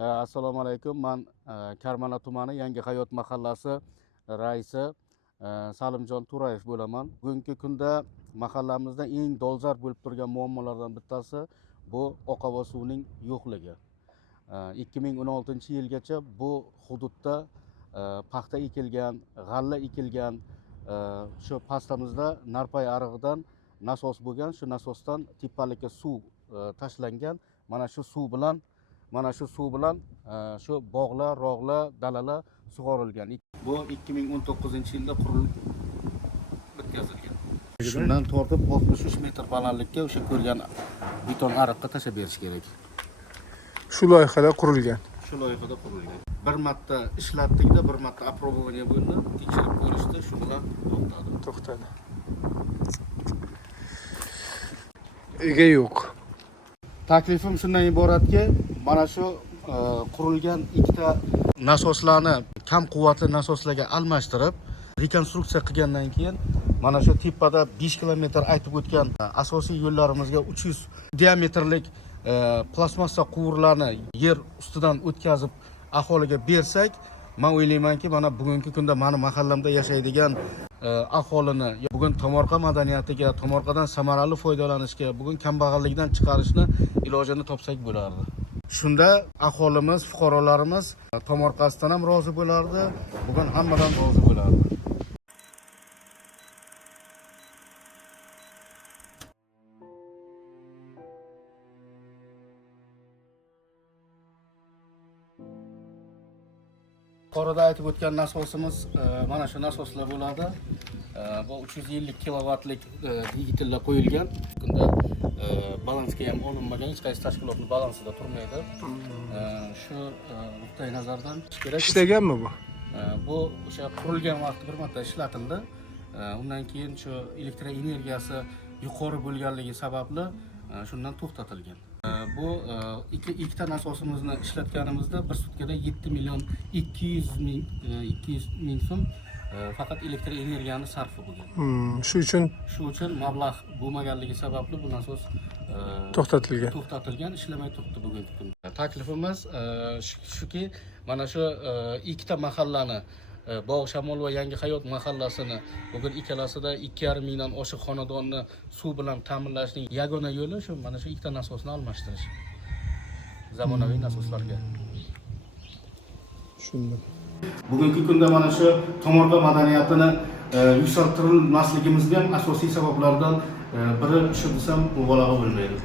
Assalomu alaykum. Men Karmana tumani Yangi Hayot mahallasi raisi Salimjon To'rayev bo'laman. Bugungi kunda mahallamizda eng dolzarb bo'lib turgan muammolardan bittasi bu oqova suvning yo'qligi. 2016-yilgacha bu hududda paxta ekilgan, g'alla ekilgan, shu pastamizda Narpay arig'idan nasos bo'lgan, shu nasosdan tepalikka suv tashlangan. Mana shu suv bilan shu bog'lar, rog'lar, dalalar sug'orilgan. Bu 2019-yilda qurilib bitkazilgan. Shundan tortib 63 metr balandlikka o'sha ko'rgan beton ariqqa tashlab berish kerak. Shu loyihada qurilgan. Shu loyihada qurilgan. Bir marta ishlatdikda, bir marta apробование bo'ldi, tekshirib ko'rishdi, shu bilan To'xtadi. Ega yo'q. Taklifim shundan iboratki, mana shu qurilgan ikkita nasoslarni kam quvvatli nasoslarga almashtirib, rekonstruksiya qilgandan keyin mana shu tepada 5 kilometr aytib o'tgan asosiy yo'llarimizga 300 diametrlik plastmassa quvurlarni yer ustidan o'tkazib aholiga bersak, men o'ylaymanki, mana bugungi kunda meni mahallamda yashaydigan aholini bugun tomorqa madaniyatiga, tomorqadan samarali foydalanishga, bugun kambag'allikdan chiqarishni ilojini topsak bo'lardi. Shunda aholimiz, fuqarolarimiz tomorqasidan ham rozi bo'lardi, bugun hammadan rozi bo'lardi. Yuqorida aytib o'tgan nasosimiz mana shu nasoslar bo'ladi. Bu 350 kilovatlik dvigatellar qo'yilgan. Bunda balansga ham olinmagan, hech qaysi tashkilotning balansida turmaydi. Shu nuqtai nazardan kerak. Ishlaganmi bu? Bu o'sha qurilgan vaqtda bir marta ishlatildi. Undan keyin shu elektr energiyasi yuqori bo'lganligi sababli shundan to'xtatilgan. Bu ikkita nasosimizni ishlatganimizda bir sutkada 7 million 200 ming so'm faqat elektr energiyani sarfi bo'lgan. Shu uchun mablag' bo'lmaganligi sababli bu nasos to'xtatilgan, ishlamay turibdi bugungi kunda. Taklifimiz shuki, mana shu ikkita mahallani, Bog' Shamol va Yangi Hayot mahallasini bugun ikkalasida 2,5 mingdan oshiq xonadonni suv bilan ta'minlashning yagona yo'li shu mana shu ikkita nasosni almashtirish. Zamonaviy nasoslarga. Tushundim. Bugungi kunda mana shu tomorqa madaniyatini yuksaltirilmasligimizning ham asosiy sabablaridan biri shu desam mubolag'a bo'lmaydi.